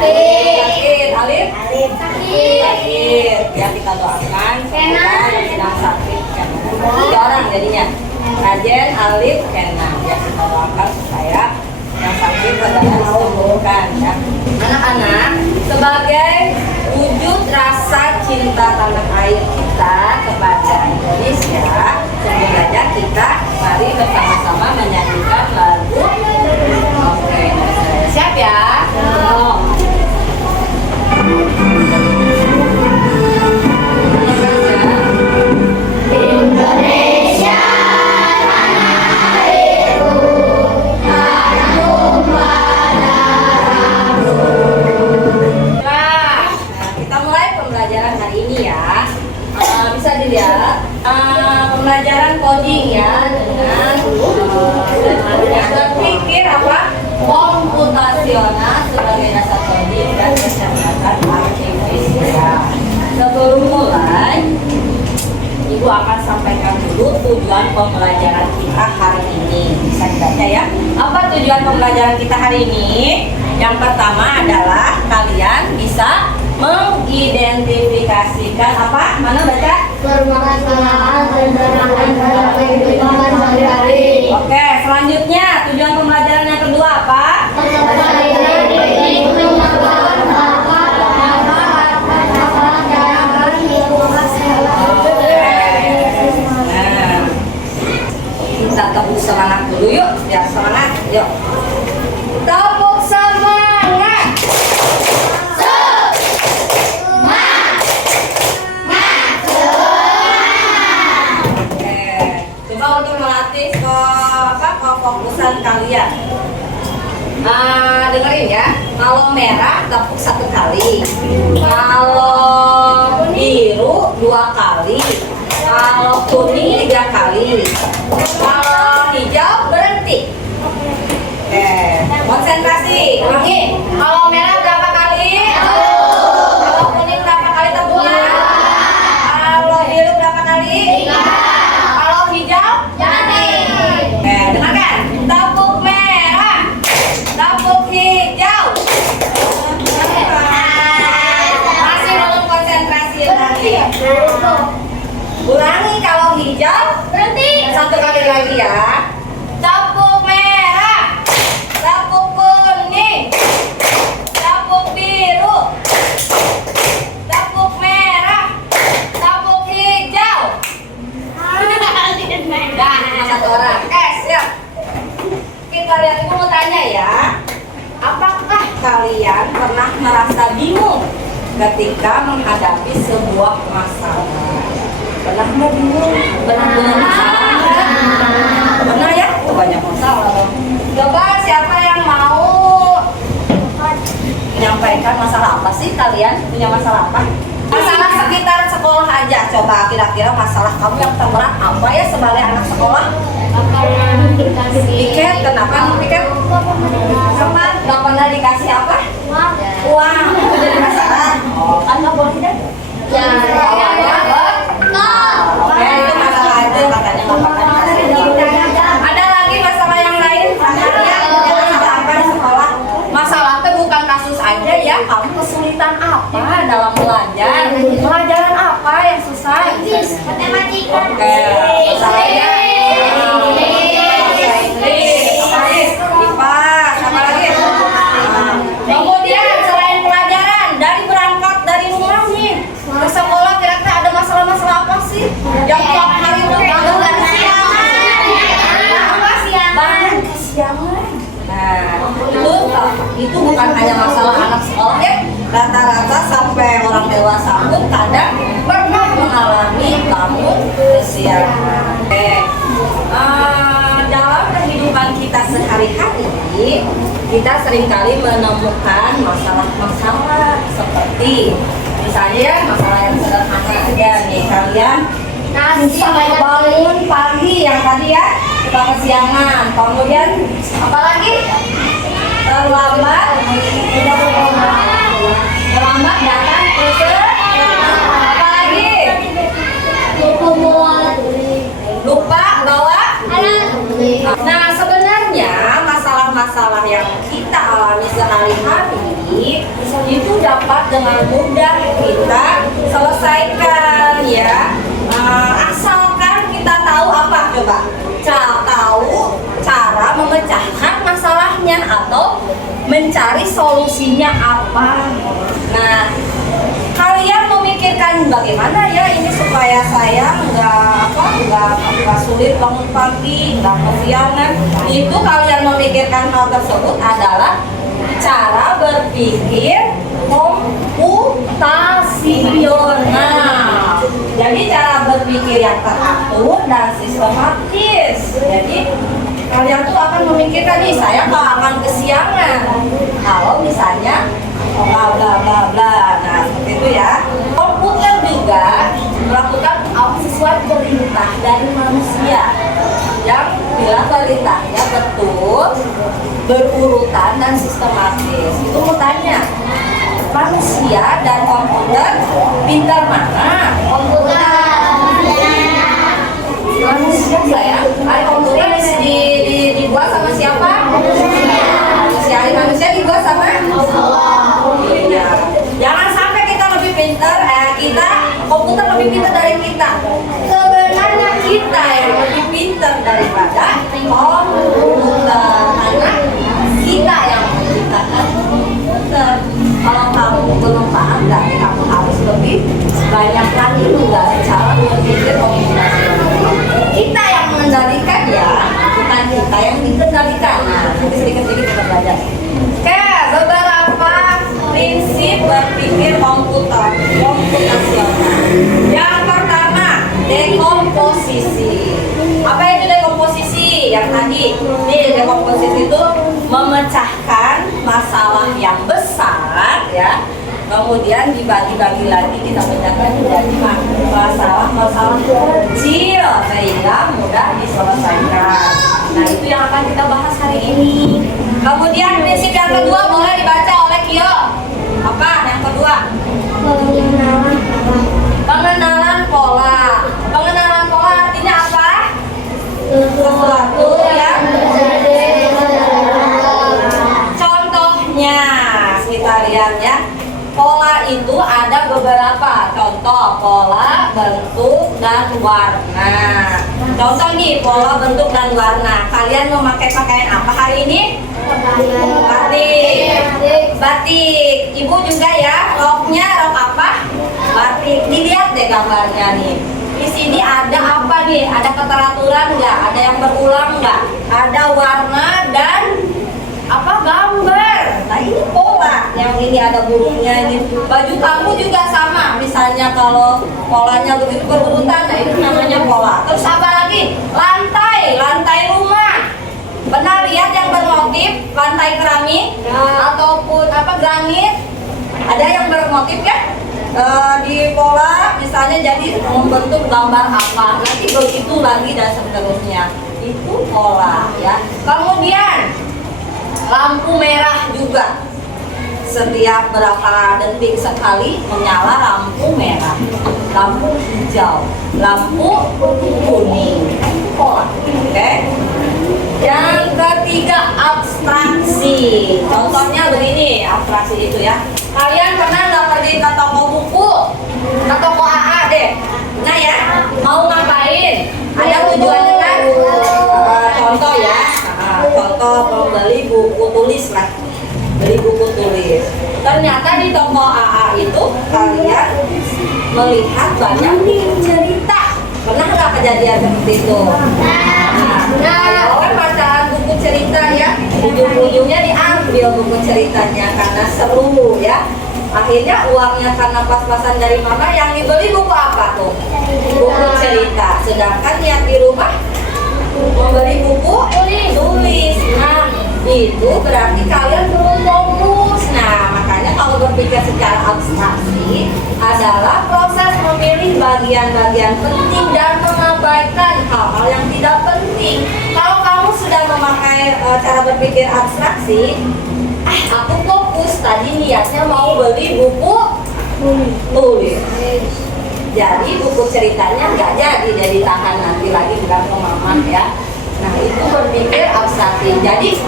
Sakit. Alif? Sakit. Ya kita doakan semoga yang sedang sakit Kenan. 3 orang jadinya. Rajen, Alif, Kenan. Ya kita doakan supaya yang sakit adalah disembuhkan ya. Anak-anak, sebagai wujud rasa cinta tanah air kita kepada Indonesia, sebenarnya kita mari bersama-sama menyanyikan lagu. Oke, siap ya? Indonesia tanah airku, tanah tumpah darahku. Nah, kita mulai pembelajaran hari ini ya. Bisa dilihat pembelajaran coding ya dengan berpikir apa komputasional sebagai dasar coding dan kecerdasan artifisial. Sebelum mulai, Ibu akan sampaikan dulu tujuan pembelajaran kita hari ini. Bisa dibaca ya. Apa tujuan pembelajaran kita hari ini? Yang pertama adalah kalian bisa mengidentifikasikan apa? Mana baca? Permasalahan dan tantangan dalam kehidupan sehari-hari. Oke, selanjutnya tujuan pembelajaran yang kedua apa? Nah, kita tepuk semangat dulu yuk, biar semangat, yuk. Tepuk semangat. Oke, coba untuk melatih kefokusan kalian. Dengerin ya, kalau merah tepuk 1 kali, kalau biru 2 kali, kalau kuning 3 kali, kalau hijau berhenti. Oke, konsentrasi, ulangi. Kalau merah berapa kali? Kalau kuning berapa kali tepuknya? Kalau biru berapa kali? 3. Kalau hijau? Oke, dengarkan. Tepuk merah, tepuk hijau. Masih belum konsentrasi lagi. Ulangi kalau hijau, Berhenti. 1 kali lagi ya. Tepuk merah, tepuk kuning, tepuk biru, tepuk merah, tepuk hijau. Dah, cuma 1 orang. Siap. Kita lihat, Ibu mau tanya ya. Apakah kalian pernah merasa bingung ketika menghadapi sebuah masalah? Pernah nggak bingung? Pernah punya masalah nggak? Pernah ya? Oh, banyak masalah. Coba siapa yang mau menyampaikan masalah apa sih kalian? Punya masalah apa? Masalah sekitar sekolah aja. Coba kira-kira masalah kamu yang terberat apa ya sebagai anak sekolah? Piket, kenapa mau piket? Kenapa? Gak pernah dikasih apa? Uang. Itu jadi masalah. Oh, kan nggak boleh deh. Ya. Oke, itu masalah aja katanya nggak pernah dikasih. Ada lagi masalah yang lain? Masalah apa di sekolah? Masalah itu bukan kasus aja ya. Kamu kesulitan apa dalam belajar? Pelajaran apa yang susah? Matematika. Oke, masalahnya IPA, apa lagi? Kemudian selain pelajaran, dari berangkat dari rumah nih ke sekolah, kira-kira ada masalah-masalah apa sih? Yang tiap hari tuh bangun dari siang. Bangun kesiangan. Nah, itu bukan hanya masalah anak sekolah ya. Rata-rata sampai orang dewasa pun kadang pernah mengalami bangun kesiangan. Dalam kehidupan kita sehari-hari, kita seringkali menemukan masalah-masalah seperti misalnya masalah yang sederhana aja nih, kalian bisa bangun pagi yang tadi ya, suka kesiangan, kemudian apalagi terlambat datang ke apalagi lupa bawa. Nah, sebenarnya masalah-masalah yang kita alami sehari-hari dengan mudah kita selesaikan ya. Asalkan kita tahu apa coba? Tahu cara memecahkan masalahnya atau mencari solusinya apa. Nah, kalian memikirkan bagaimana ya ini supaya saya nggak sulit bangun pagi, nggak kesiangan. Itu kalian memikirkan hal tersebut adalah cara berpikir komputasional. Jadi cara berpikir yang teratur dan sistematis. Jadi kalian tuh akan memikirkan nih, saya nggak akan kesiangan kalau misalnya bla bla bla bla. Nah seperti itu ya. Komputer juga melakukan sesuai perintah dari manusia yang bila perintahnya betul, berurutan dan sistematis. Itu mau tanya, manusia dan komputer pintar mana? Manusia sayang. Komputer dibuat sama siapa? Manusia dibuat sama Allah. Iya. Jangan sampai kita lebih pintar, komputer lebih pintar dari kita. Sebenarnya kita yang lebih pintar daripada komputer, karena kita yang menciptakan komputer. Kalau kamu belum paham, berarti kamu harus lebih banyak lagi menggali cara berpikir komputasional. Kita yang mengendalikan ya, bukan kita yang dikendalikan. Nah, nanti sedikit-sedikit kita belajar. Oke, beberapa prinsip berpikir komputasional. Yang pertama, dekomposisi. Apa itu dekomposisi? Yang tadi, dekomposisi itu memecahkan masalah yang besar ya, kemudian dibagi-bagi lagi, kita pecahkan menjadi masalah-masalah kecil sehingga mudah diselesaikan. Nah itu yang akan kita bahas hari ini. Kemudian prinsip yang kedua boleh dibaca oleh Kio. Apa yang kedua? Pengenalan pola. Pengenalan pola artinya apa? Sesuatu yang contohnya kita lihat ya. Pola itu ada beberapa contoh, pola, bentuk, dan warna. Contoh nih, pola, bentuk, dan warna. Kalian memakai pakaian apa hari ini? Batik. Ibu juga ya, roknya rok apa? Batik. Dilihat deh gambarnya nih. Di sini ada apa nih? Ada keteraturan nggak? Ada yang berulang nggak? Ada warna dan gambar. Nah ini pola. Yang ini ada burungnya ini. Baju kamu juga sama. Misalnya kalau polanya begitu berurutan, nah itu namanya pola. Terus apa lagi? Lantai rumah. Pernah lihat yang bermotif lantai keramik ataupun granit? Ada yang bermotif ya? Di pola misalnya jadi membentuk gambar apa, nanti begitu lagi dan seterusnya. Itu pola ya. Kemudian lampu merah juga. Setiap berapa detik sekali menyala lampu merah, lampu hijau, lampu kuning. Pola. Oke. Yang ketiga, abstraksi. Contohnya begini, abstraksi itu ya. Kalian pernah nggak pergi ke toko buku, ke toko AA deh? Nah ya, mau ngapain? Ada tujuannya kan? Contoh ya, contoh membeli buku tulis lah, beli buku tulis. Ternyata di toko AA itu kalian melihat banyak buku cerita. Pernah nggak kejadian seperti itu? Nah, bacaan buku cerita ya, ujung-ujungnya diambil buku ceritanya karena seru ya. Akhirnya uangnya karena pas-pasan dari mama, yang dibeli buku apa tuh? Buku cerita. Sedangkan yang di rumah membeli buku tulis. Nah, itu berarti kalian belum fokus. Nah, makanya kalau berpikir secara abstraksi adalah proses memilih bagian-bagian penting dan mengabaikan hal-hal yang tidak penting. Kalau kamu sudah memakai cara berpikir abstraksi, aku fokus tadi niatnya mau beli buku tulis. Jadi buku ceritanya nggak jadi tahan nanti lagi bilang ke mama ya. Nah itu berpikir abstraksi. Jadi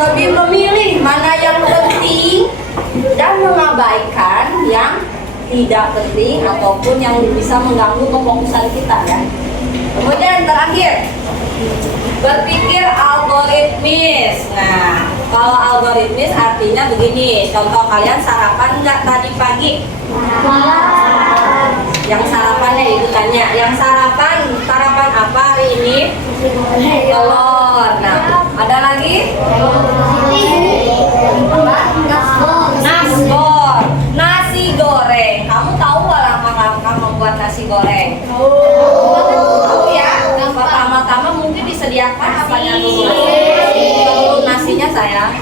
lebih memilih mana yang penting dan mengabaikan tidak penting ataupun yang bisa mengganggu kefokusan kita ya. Kemudian terakhir, berpikir algoritmis. Nah, kalau algoritmis artinya begini. Contoh, kalian sarapan nggak tadi pagi? Yang sarapannya itu tanya, yang sarapan apa hari ini? Telur. Nah, ada lagi? Nasgor. Nasi goreng. Kamu tahu langkah-langkah membuat nasi goreng? Tahu ya? Pertama-tama mungkin disediakan apanya dulu? Dulu nasinya sayang.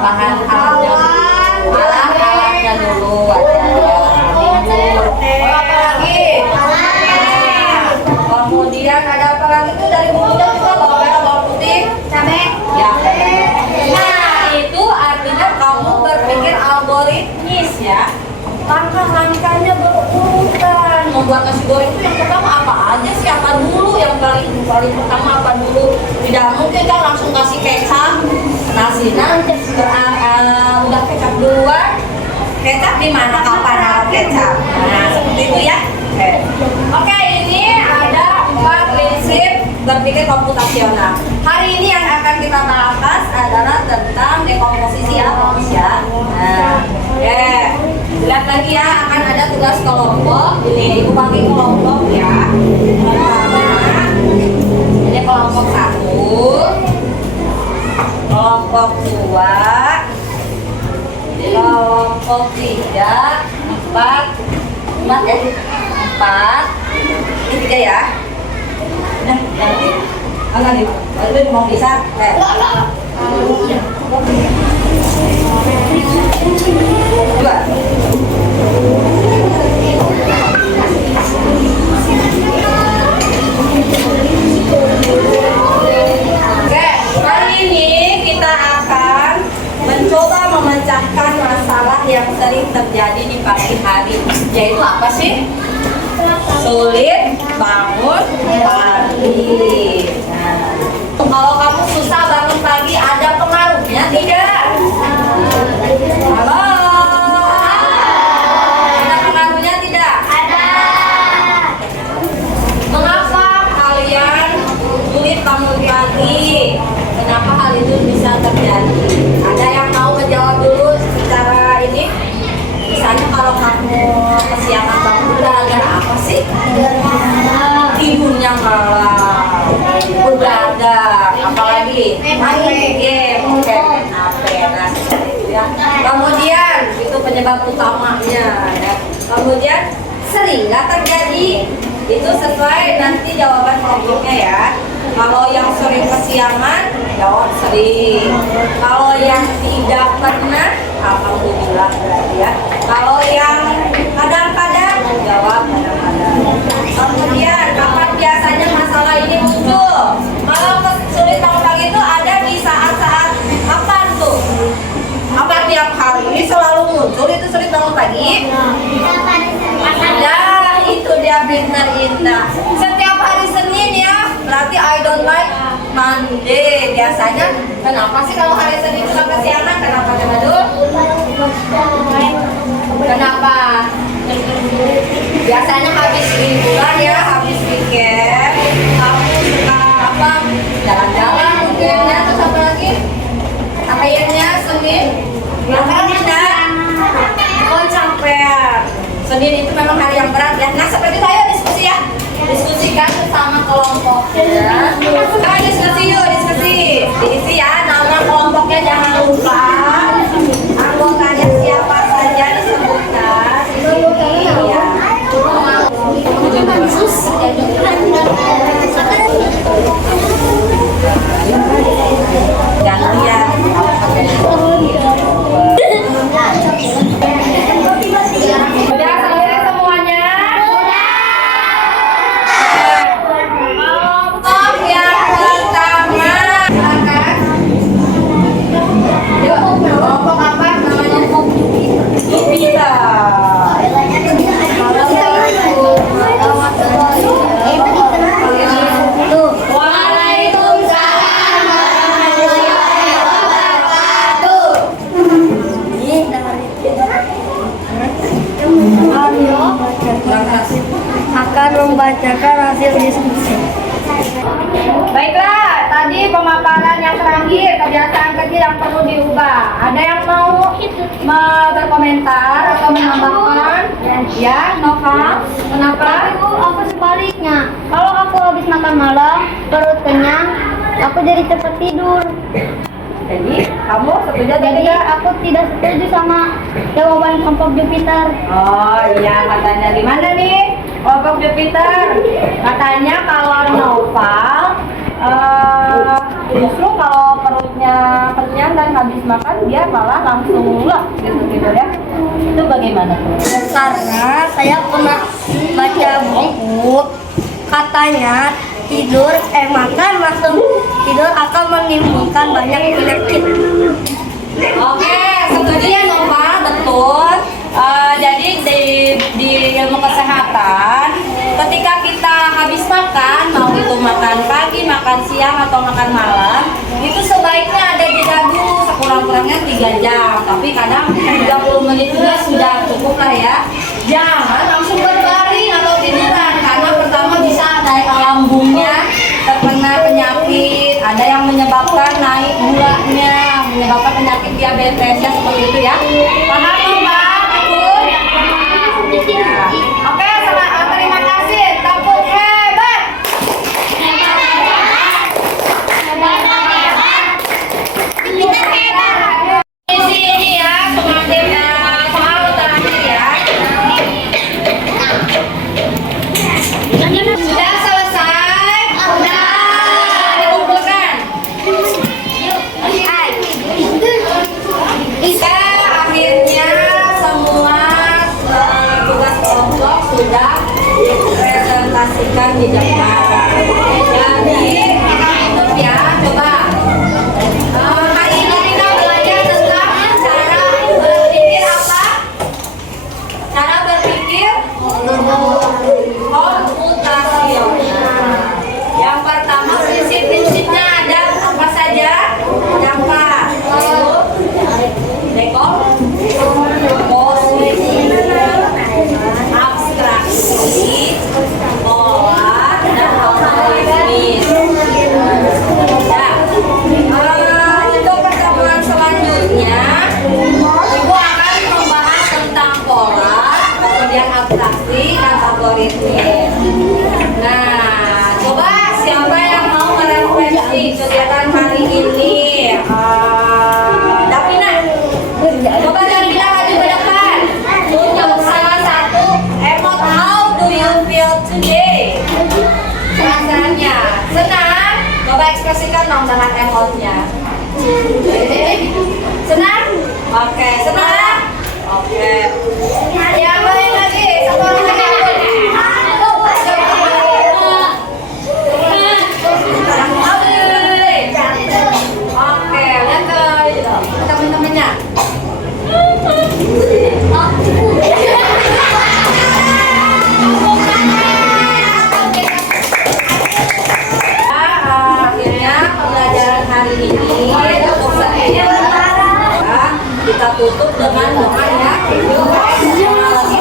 Bahan alatnya dulu. Apa lagi? Kemudian ada apa lagi tuh dari bumbunya juga bawang merah, bawang putih, cabai. Ya. Nah, itu artinya kamu berpikir algoritmis ya. Langkah-langkahnya berurutan. Membuat nasi goreng itu yang pertama apa aja sih? Apa dulu? Yang paling pertama apa dulu? Tidak mungkin kan langsung kasih kecap. Nasinya udah kecap duluan. Kecap di mana? Kapan ada kecap? Nah, seperti itu ya. Oke, ini ada 4 prinsip berpikir komputasional. Hari ini yang akan kita bahas adalah tentang dekomposisi ya, fokus ya. Nah, lihat lagi ya, akan ada tugas kelompok. Ini ibu bagi kelompok ya. Pertama, ini kelompok 1, kelompok 2, kelompok 3, 4 ya, 4. Ini 3 ya. Nah, agak nih, itu mau bisa. Dua. Oke, hari ini kita akan mencoba memecahkan masalah yang sering terjadi di pagi hari. Yaitu apa sih? Sulit bangun pagi. Nah, kalau kamu susah bangun pagi, ada pengaruhnya tidak? Halo? Ada pengaruhnya tidak? Ada. Mengapa kalian sulit bangun pagi? Kenapa hal itu bisa terjadi? Ada yang mau menjawab dulu secara ini? Misalnya kalau kamu kesiangan bangun, gara-gara apa sih? Tidurnya malam, begadang, apalagi main game, main HP, nah seperti itu ya. Kemudian itu penyebab utamanya ya. Kemudian sering nggak terjadi? Itu sesuai nanti jawaban kelompoknya ya. Kalau yang sering kesiangan, jawab sering. Kalau yang tidak pernah, alhamdulillah berarti ya. Kalau yang kadang-kadang, jawab kadang-kadang. Kemudian kapan biasanya masalah ini muncul? Kalau sulit bangun pagi itu ada di saat-saat kapan tuh? Apa tiap hari ini selalu muncul itu sulit bangun pagi? Nah, itu dia benar Indah. Setiap hari Senin ya, berarti I don't like Monday. Biasanya kenapa sih kalau hari Senin suka kesiangan? Kenapa Dul? Kenapa? Biasanya habis liburan ya, habis weekend, kamu suka apa? Jalan-jalan mungkin ya, terus apa lagi? Akhirnya Senin, apa tidak? Oh capek. Senin itu memang hari yang berat ya. Nah seperti itu ayo diskusi ya. Diskusikan bersama kelompok ya. Ayo diskusi yuk, diskusi. Diisi ya, nama kelompoknya jangan lupa. Anggotanya siapa saja disebutkan. Ini ya. Gantian. Udah selesai semuanya? Kelompok yang membacakan hasil diskusi. Baiklah, tadi pemaparan yang terakhir, kebiasaan kecil yang perlu diubah. Ada yang mau berkomentar atau menambahkan? Ya, Nova. Kenapa? Aku sebaliknya. Kalau aku habis makan malam, perut kenyang, aku jadi cepat tidur. Jadi, kamu setuju atau Jadi tidak? aku tidak setuju sama jawaban kelompok Jupiter. Oh iya, katanya gimana nih kelompok Jupiter? Katanya kalau Noval justru kalau perutnya kenyang dan habis makan dia malah langsung lep gitu ya. Itu bagaimana tuh? Karena saya pernah baca buku, katanya makan langsung tidur akan menimbulkan banyak penyakit. Oke, setuju ya Nova, betul. Jadi di ilmu kesehatan, ketika kita habis makan, mau itu makan pagi, makan siang atau makan malam, itu sebaiknya ada jeda dulu sekurang-kurangnya 3 jam. Tapi kadang 30 menit juga sudah cukup lah ya. Jangan langsung berbaring atau tiduran karena pertama bisa ada lambungnya terkena penyakit, ada yang menyebabkan naik gulanya, menyebabkan penyakit diabetesnya seperti itu ya. Paham Mbak? Betul? Ya. Oke, terima kasih. Tepuk hebat. Di sini ya, soal terakhir ya. Sudah selesai? Sudah. Dikumpulkan. Bisa akhirnya semua tugas kelompok sudah dipresentasikan di Jakarta. Jadi kita tutup ya, coba. Hari ini kita belajar tentang cara berpikir apa? Cara berpikir komputasional. Yang pertama prinsip-prinsipnya ada apa saja? Apa? Dekomposisi, abstraksi, pola, dan algoritmis. Nah, untuk pertemuan selanjutnya, Ibu akan membahas tentang pola, kemudian abstraksi dan algoritmis. Nah, coba siapa yang mau merefleksi kegiatan hari ini? Davina, coba Davina maju ke depan. Tunjuk salah satu emot. How do you feel today? Perasaannya senang. Coba ekspresikan dong dengan emotnya. Senang? Oke, senang. Oke. Yang lain lagi, satu orang lagi. Oke, lihat ke teman-temannya. Akhirnya pembelajaran hari ini untuk saya kita tutup dengan doa ya. Yuk, lagi